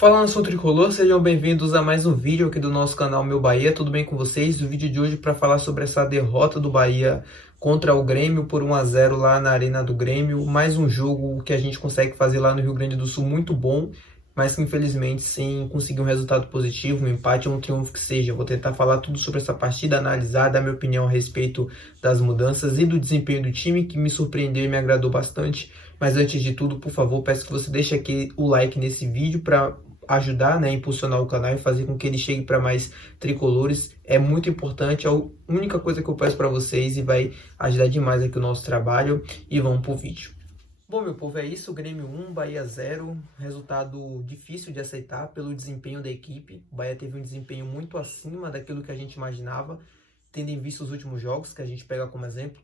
Fala, nação tricolor, sejam bem-vindos a mais um vídeo aqui do nosso canal Meu Bahia, tudo bem com vocês? O vídeo de hoje para falar sobre essa derrota do Bahia contra o Grêmio por 1-0 lá na Arena do Grêmio, mais um jogo que a gente consegue fazer lá no Rio Grande do Sul muito bom, mas que infelizmente sem conseguir um resultado positivo, um empate ou um triunfo que seja. Eu vou tentar falar tudo sobre essa partida, analisar, dar minha opinião a respeito das mudanças e do desempenho do time, que me surpreendeu e me agradou bastante. Mas antes de tudo, por favor, peço que você deixe aqui o like nesse vídeo para ajudar, né, a impulsionar o canal e fazer com que ele chegue para mais tricolores. É muito importante, é a única coisa que eu peço para vocês e vai ajudar demais aqui o nosso trabalho. E vamos pro vídeo. Bom, meu povo, é isso. Grêmio 1, Bahia 0. Resultado difícil de aceitar pelo desempenho da equipe. O Bahia teve um desempenho muito acima daquilo que a gente imaginava, tendo em vista os últimos jogos, que a gente pega como exemplo,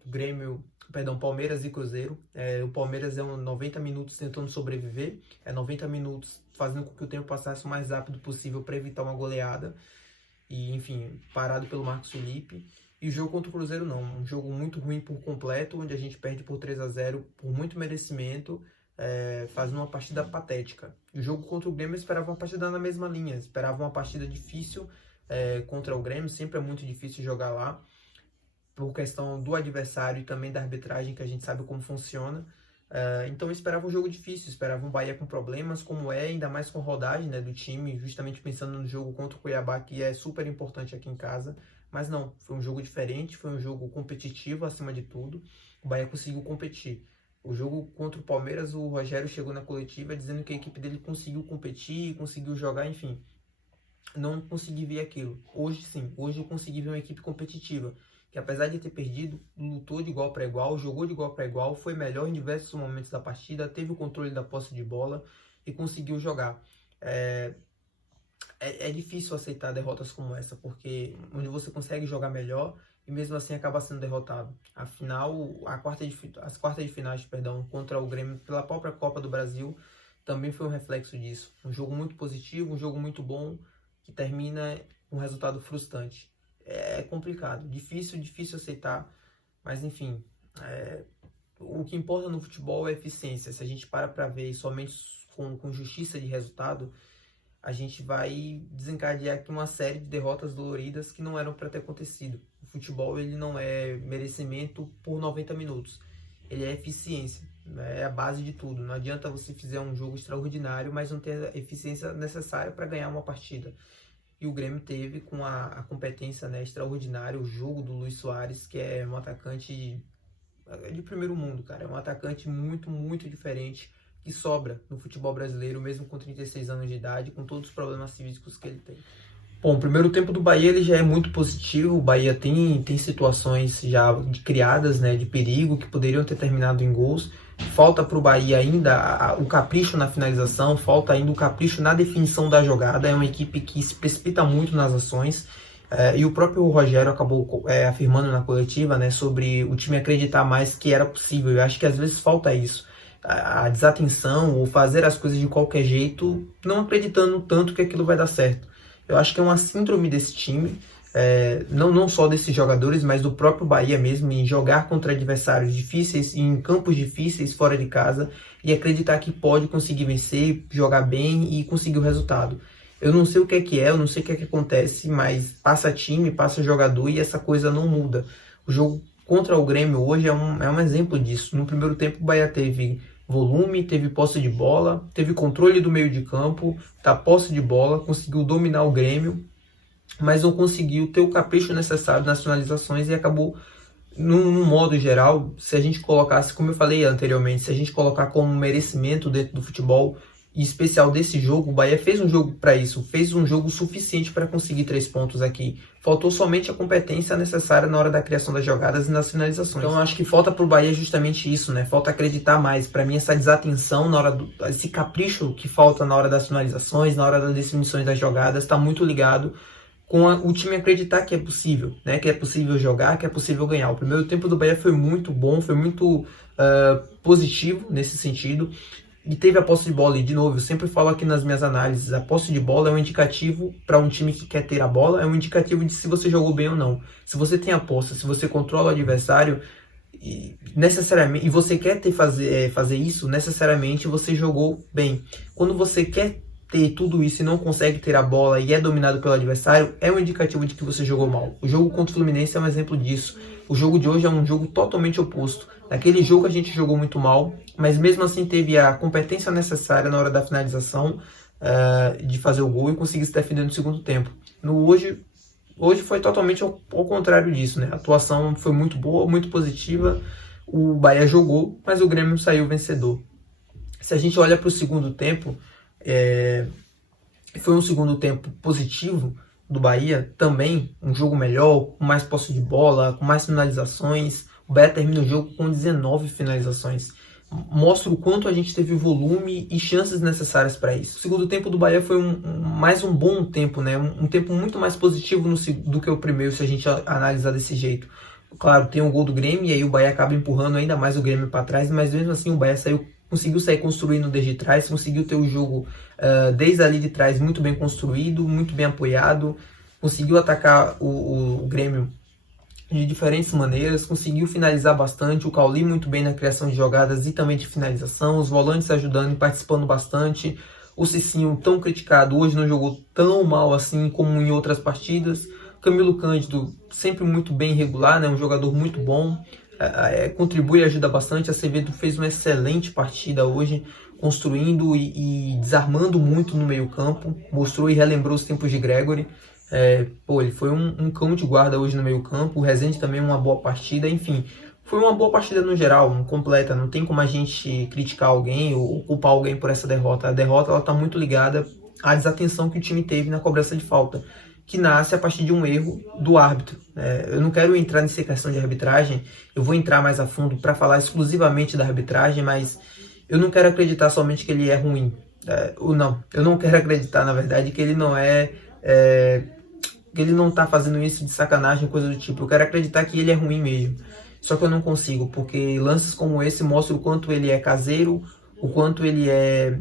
Palmeiras e Cruzeiro. O Palmeiras é 90 minutos tentando sobreviver, 90 minutos fazendo com que o tempo passasse o mais rápido possível para evitar uma goleada, e enfim, parado pelo Marcos Felipe. E o jogo contra o Cruzeiro não, um jogo muito ruim por completo, onde a gente perde por 3-0 por muito merecimento, fazendo uma partida patética. E o jogo contra o Grêmio eu esperava uma partida na mesma linha, esperava uma partida difícil, contra o Grêmio, sempre é muito difícil jogar lá, por questão do adversário e também da arbitragem, que a gente sabe como funciona. Então eu esperava um jogo difícil, esperava um Bahia com problemas, como ainda mais com rodagem, né, do time, justamente pensando no jogo contra o Cuiabá, que é super importante aqui em casa. Mas não, foi um jogo diferente, foi um jogo competitivo acima de tudo. O Bahia conseguiu competir. O jogo contra o Palmeiras, o Rogério chegou na coletiva dizendo que a equipe dele conseguiu competir, conseguiu jogar, enfim. Não consegui ver aquilo. Hoje sim, hoje eu consegui ver uma equipe competitiva, que apesar de ter perdido, lutou de igual para igual, jogou de igual para igual, foi melhor em diversos momentos da partida, teve o controle da posse de bola e conseguiu jogar. É difícil aceitar derrotas como essa, porque onde você consegue jogar melhor e mesmo assim acaba sendo derrotado. Afinal, as quartas de finais, perdão, contra o Grêmio pela própria Copa do Brasil também foi um reflexo disso. Um jogo muito positivo, um jogo muito bom, que termina com um resultado frustrante. É complicado, difícil aceitar, mas enfim, o que importa no futebol é eficiência. Se a gente para ver somente com justiça de resultado, a gente vai desencadear aqui uma série de derrotas doloridas que não eram para ter acontecido. O futebol, ele não é merecimento por 90 minutos, ele é eficiência, né? É a base de tudo. Não adianta você fazer um jogo extraordinário, mas não ter a eficiência necessária para ganhar uma partida. E o Grêmio teve com a competência, né, extraordinária, o jogo do Luis Soares, que é um atacante de primeiro mundo, cara. É um atacante muito diferente, que sobra no futebol brasileiro, mesmo com 36 anos de idade, com todos os problemas físicos que ele tem. Bom, o primeiro tempo do Bahia ele já é muito positivo. O Bahia tem situações já criadas, né, de perigo, que poderiam ter terminado em gols. Falta para o Bahia ainda o capricho na finalização, falta ainda o capricho na definição da jogada. É uma equipe que se precipita muito nas ações. E o próprio Rogério acabou afirmando na coletiva, né, sobre o time acreditar mais que era possível. Eu acho que às vezes falta isso. A desatenção ou fazer as coisas de qualquer jeito, não acreditando tanto que aquilo vai dar certo. Eu acho que é uma síndrome desse time, não só desses jogadores, mas do próprio Bahia mesmo, em jogar contra adversários difíceis, em campos difíceis, fora de casa, e acreditar que pode conseguir vencer, jogar bem e conseguir o resultado. Eu não sei o que é, eu não sei o que acontece, mas passa time, passa jogador e essa coisa não muda. O jogo contra o Grêmio hoje é um exemplo disso. No primeiro tempo o Bahia teve volume, teve posse de bola, teve controle do meio de campo, da posse de bola, conseguiu dominar o Grêmio, mas não conseguiu ter o capricho necessário nas finalizações e acabou, num modo geral, se a gente colocasse, como eu falei anteriormente, se a gente colocar como merecimento dentro do futebol, em especial desse jogo, o Bahia fez um jogo para isso, fez um jogo suficiente para conseguir 3 pontos aqui. Faltou somente a competência necessária na hora da criação das jogadas e nas finalizações. Então eu acho que falta para o Bahia justamente isso, né? Falta acreditar mais. Para mim, essa desatenção, esse capricho que falta na hora das finalizações, na hora das definições das jogadas, está muito ligado com o time acreditar que é possível, né? Que é possível jogar, que é possível ganhar. O primeiro tempo do Bahia foi muito bom, foi muito positivo nesse sentido. E teve a posse de bola, e de novo, eu sempre falo aqui nas minhas análises, a posse de bola é um indicativo para um time que quer ter a bola, é um indicativo de se você jogou bem ou não. Se você tem a posse, se você controla o adversário, necessariamente, e você quer fazer isso, necessariamente você jogou bem. Quando você quer ter tudo isso e não consegue ter a bola e é dominado pelo adversário, é um indicativo de que você jogou mal. O jogo contra o Fluminense é um exemplo disso. O jogo de hoje é um jogo totalmente oposto. Naquele jogo a gente jogou muito mal, mas mesmo assim teve a competência necessária na hora da finalização, de fazer o gol e conseguir se defender no segundo tempo. Hoje foi totalmente ao contrário disso, né? A atuação foi muito boa, muito positiva, o Bahia jogou, mas o Grêmio saiu vencedor. Se a gente olha para o segundo tempo, foi um segundo tempo positivo do Bahia, também um jogo melhor, com mais posse de bola, com mais finalizações. O Bahia termina o jogo com 19 finalizações. Mostra o quanto a gente teve volume e chances necessárias para isso. O segundo tempo do Bahia foi mais um bom tempo, né? Um tempo muito mais positivo do que o primeiro, se a gente analisar desse jeito. Claro, tem o gol do Grêmio e aí o Bahia acaba empurrando ainda mais o Grêmio para trás, mas mesmo assim o Bahia conseguiu sair construindo desde trás, conseguiu ter o jogo desde ali de trás muito bem construído, muito bem apoiado, conseguiu atacar o Grêmio de diferentes maneiras, conseguiu finalizar bastante, o Cauli muito bem na criação de jogadas e também de finalização, os volantes ajudando e participando bastante, o Cicinho, tão criticado, hoje não jogou tão mal assim como em outras partidas, Camilo Cândido sempre muito bem regular, né? Um jogador muito bom, contribui e ajuda bastante. Acevedo fez uma excelente partida hoje, construindo e desarmando muito no meio campo, mostrou e relembrou os tempos de Gregory. Ele foi um cão de guarda hoje no meio campo. O Rezende também uma boa partida, enfim, foi uma boa partida no geral, completa. Não tem como a gente criticar alguém ou culpar alguém por essa derrota. A derrota está muito ligada à desatenção que o time teve na cobrança de falta, que nasce a partir de um erro do árbitro. Eu não quero entrar nessa questão de arbitragem, eu vou entrar mais a fundo para falar exclusivamente da arbitragem, mas eu não quero acreditar somente que ele é ruim. Eu não quero acreditar, na verdade, que ele não que ele não está fazendo isso de sacanagem, coisa do tipo. Eu quero acreditar que ele é ruim mesmo. Só que eu não consigo, porque lances como esse mostram o quanto ele é caseiro, o quanto ele é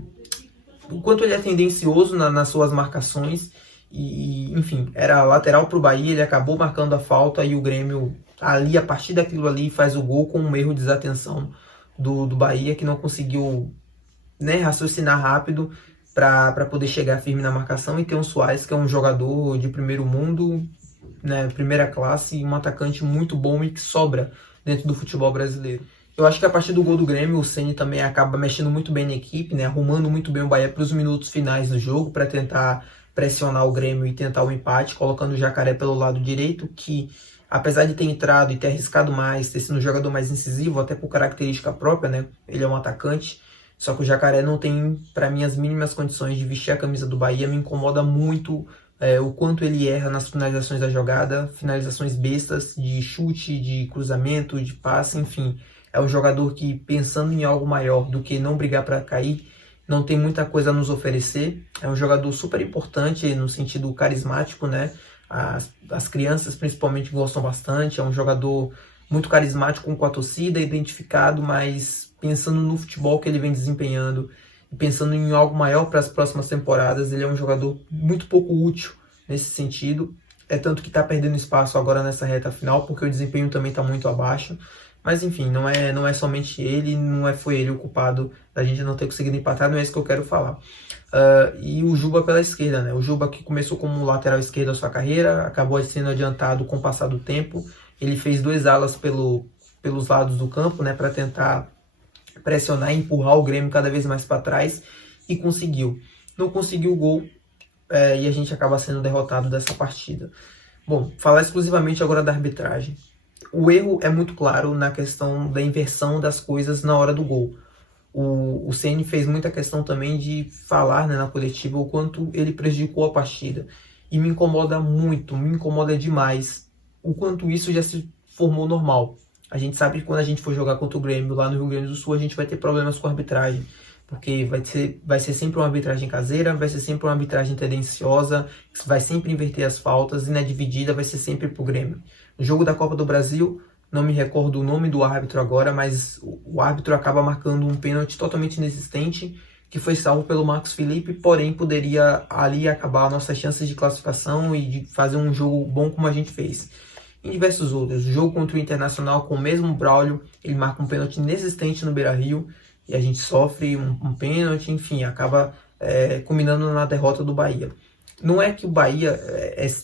tendencioso nas suas marcações. E, enfim, era lateral para o Bahia, ele acabou marcando a falta e o Grêmio, ali, a partir daquilo ali, faz o gol com um erro de desatenção do Bahia, que não conseguiu, né, raciocinar rápido para poder chegar firme na marcação, e ter um Suárez, que é um jogador de primeiro mundo, né, primeira classe, um atacante muito bom e que sobra dentro do futebol brasileiro. Eu acho que a partir do gol do Grêmio, o Ceni também acaba mexendo muito bem na equipe, né, arrumando muito bem o Bahia para os minutos finais do jogo, para tentar pressionar o Grêmio e tentar o empate, colocando o Jacaré pelo lado direito, que apesar de ter entrado e ter arriscado mais, ter sido um jogador mais incisivo, até por característica própria, né? Ele é um atacante, só que o Jacaré não tem, para mim, as mínimas condições de vestir a camisa do Bahia. Me incomoda muito o quanto ele erra nas finalizações da jogada, finalizações bestas, de chute, de cruzamento, de passe, enfim. É um jogador que, pensando em algo maior do que não brigar para cair, não tem muita coisa a nos oferecer. É um jogador super importante no sentido carismático, né? As crianças principalmente gostam bastante. É um jogador muito carismático com a torcida, identificado, mas pensando no futebol que ele vem desempenhando e pensando em algo maior para as próximas temporadas, ele é um jogador muito pouco útil nesse sentido. É tanto que está perdendo espaço agora nessa reta final, porque o desempenho também está muito abaixo. Mas enfim, não é somente ele, foi ele o culpado da gente não ter conseguido empatar, não é isso que eu quero falar. E o Juba pela esquerda, né? O Juba, que começou como lateral esquerdo a sua carreira, acabou sendo adiantado com o passar do tempo. Ele fez 2 alas pelos lados do campo, né, para tentar pressionar e empurrar o Grêmio cada vez mais para trás, e conseguiu. Não conseguiu o gol, e a gente acaba sendo derrotado dessa partida. Bom, falar exclusivamente agora da arbitragem. O erro é muito claro na questão da inversão das coisas na hora do gol. O Ceni fez muita questão também de falar, né, na coletiva, o quanto ele prejudicou a partida. E me incomoda muito, me incomoda demais o quanto isso já se formou normal. A gente sabe que quando a gente for jogar contra o Grêmio lá no Rio Grande do Sul, a gente vai ter problemas com a arbitragem. Porque vai ser sempre uma arbitragem caseira, vai ser sempre uma arbitragem tendenciosa, vai sempre inverter as faltas, e na dividida vai ser sempre pro Grêmio. No jogo da Copa do Brasil, não me recordo o nome do árbitro agora, mas o árbitro acaba marcando um pênalti totalmente inexistente, que foi salvo pelo Marcos Felipe, porém poderia ali acabar nossas chances de classificação e de fazer um jogo bom como a gente fez. Em diversos outros, o jogo contra o Internacional com o mesmo Braulio, ele marca um pênalti inexistente no Beira-Rio, e a gente sofre um pênalti, enfim, acaba culminando na derrota do Bahia. Não é que o Bahia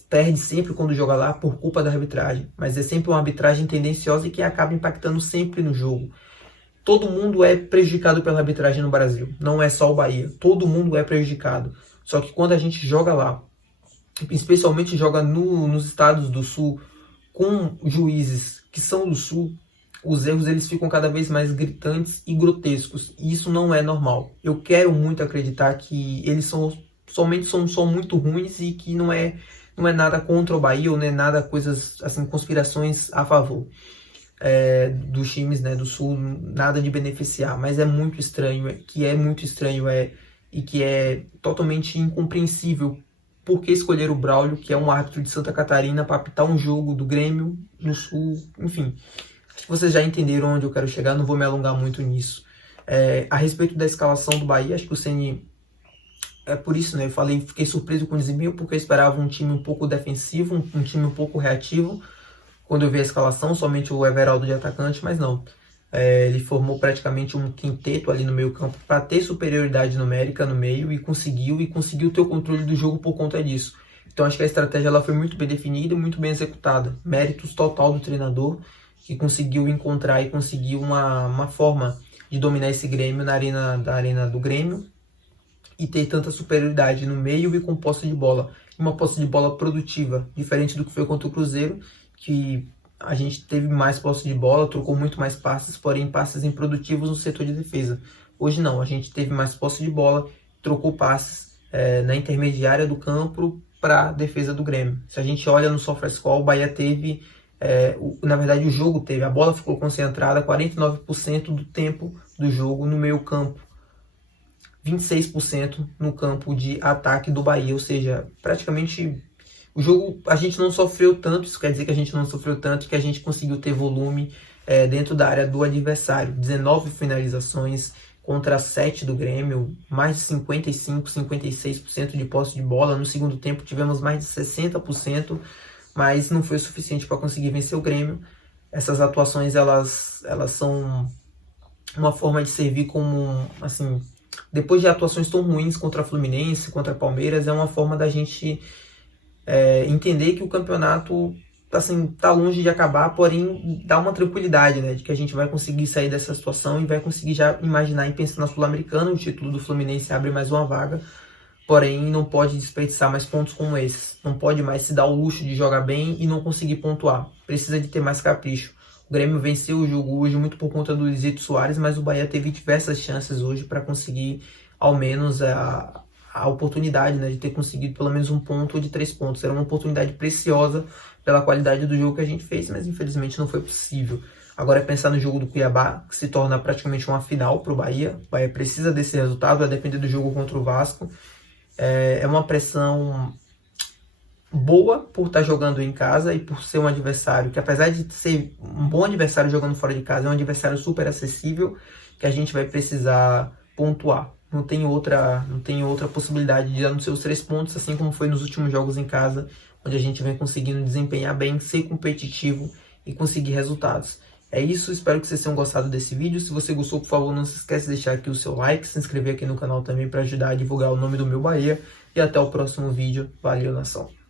perde sempre quando joga lá por culpa da arbitragem, mas é sempre uma arbitragem tendenciosa e que acaba impactando sempre no jogo. Todo mundo é prejudicado pela arbitragem no Brasil, não é só o Bahia, todo mundo é prejudicado. Só que quando a gente joga lá, especialmente joga nos estados do Sul, com juízes que são do Sul, os erros eles ficam cada vez mais gritantes e grotescos. E isso não é normal. Eu quero muito acreditar que eles são muito ruins e que não é nada contra o Bahia ou não é nada coisas assim, conspirações a favor dos times, né, do Sul, nada de beneficiar. Mas é muito estranho, e que é totalmente incompreensível por que escolher o Braulio, que é um árbitro de Santa Catarina, para apitar um jogo do Grêmio no Sul, enfim. Acho que vocês já entenderam onde eu quero chegar, não vou me alongar muito nisso. A respeito da escalação do Bahia, acho que o Ceni, por isso, né, fiquei surpreso com o desempenho, porque eu esperava um time um pouco defensivo, um time um pouco reativo, quando eu vi a escalação, somente o Everaldo de atacante, mas não. Ele formou praticamente um quinteto ali no meio campo para ter superioridade numérica no meio e conseguiu ter o controle do jogo por conta disso. Então acho que a estratégia ela foi muito bem definida e muito bem executada. Méritos total do treinador, que conseguiu encontrar e conseguiu uma forma de dominar esse Grêmio na arena do Grêmio e ter tanta superioridade no meio e com posse de bola. Uma posse de bola produtiva, diferente do que foi contra o Cruzeiro, que a gente teve mais posse de bola, trocou muito mais passes, porém passes improdutivos no setor de defesa. Hoje não, a gente teve mais posse de bola, trocou passes na intermediária do campo para a defesa do Grêmio. Se a gente olha no SofaScore, o Bahia teve, na verdade o jogo teve, a bola ficou concentrada 49% do tempo do jogo no meio campo, 26% no campo de ataque do Bahia, ou seja, praticamente o jogo a gente não sofreu tanto, isso quer dizer que a gente não sofreu tanto, que a gente conseguiu ter volume dentro da área do adversário. 19 finalizações contra 7 do Grêmio, mais de 55%, 56% de posse de bola. No segundo tempo tivemos mais de 60%, mas não foi o suficiente para conseguir vencer o Grêmio. Essas atuações elas são uma forma de servir como, assim, depois de atuações tão ruins contra a Fluminense, contra a Palmeiras, é uma forma da gente entender que o campeonato assim, tá longe de acabar, porém dá uma tranquilidade, né, de que a gente vai conseguir sair dessa situação e vai conseguir já imaginar e pensar na Sul-Americana. O título do Fluminense abre mais uma vaga, porém não pode desperdiçar mais pontos como esses, não pode mais se dar o luxo de jogar bem e não conseguir pontuar, precisa de ter mais capricho. O Grêmio venceu o jogo hoje muito por conta do Luizito Soares, mas o Bahia teve diversas chances hoje para conseguir ao menos a oportunidade, né, de ter conseguido pelo menos um ponto ou de 3 pontos. Era uma oportunidade preciosa pela qualidade do jogo que a gente fez, mas infelizmente não foi possível. Agora é pensar no jogo do Cuiabá, que se torna praticamente uma final para o Bahia. O Bahia precisa desse resultado, vai depender do jogo contra o Vasco. É uma pressão boa por estar jogando em casa e por ser um adversário que, apesar de ser um bom adversário jogando fora de casa, é um adversário super acessível, que a gente vai precisar pontuar. Não tem outra possibilidade de dar nos seus 3 pontos, assim como foi nos últimos jogos em casa, onde a gente vem conseguindo desempenhar bem, ser competitivo e conseguir resultados. É isso, espero que vocês tenham gostado desse vídeo. Se você gostou, por favor, não se esqueça de deixar aqui o seu like, se inscrever aqui no canal também para ajudar a divulgar o nome do meu Bahia. E até o próximo vídeo. Valeu, nação!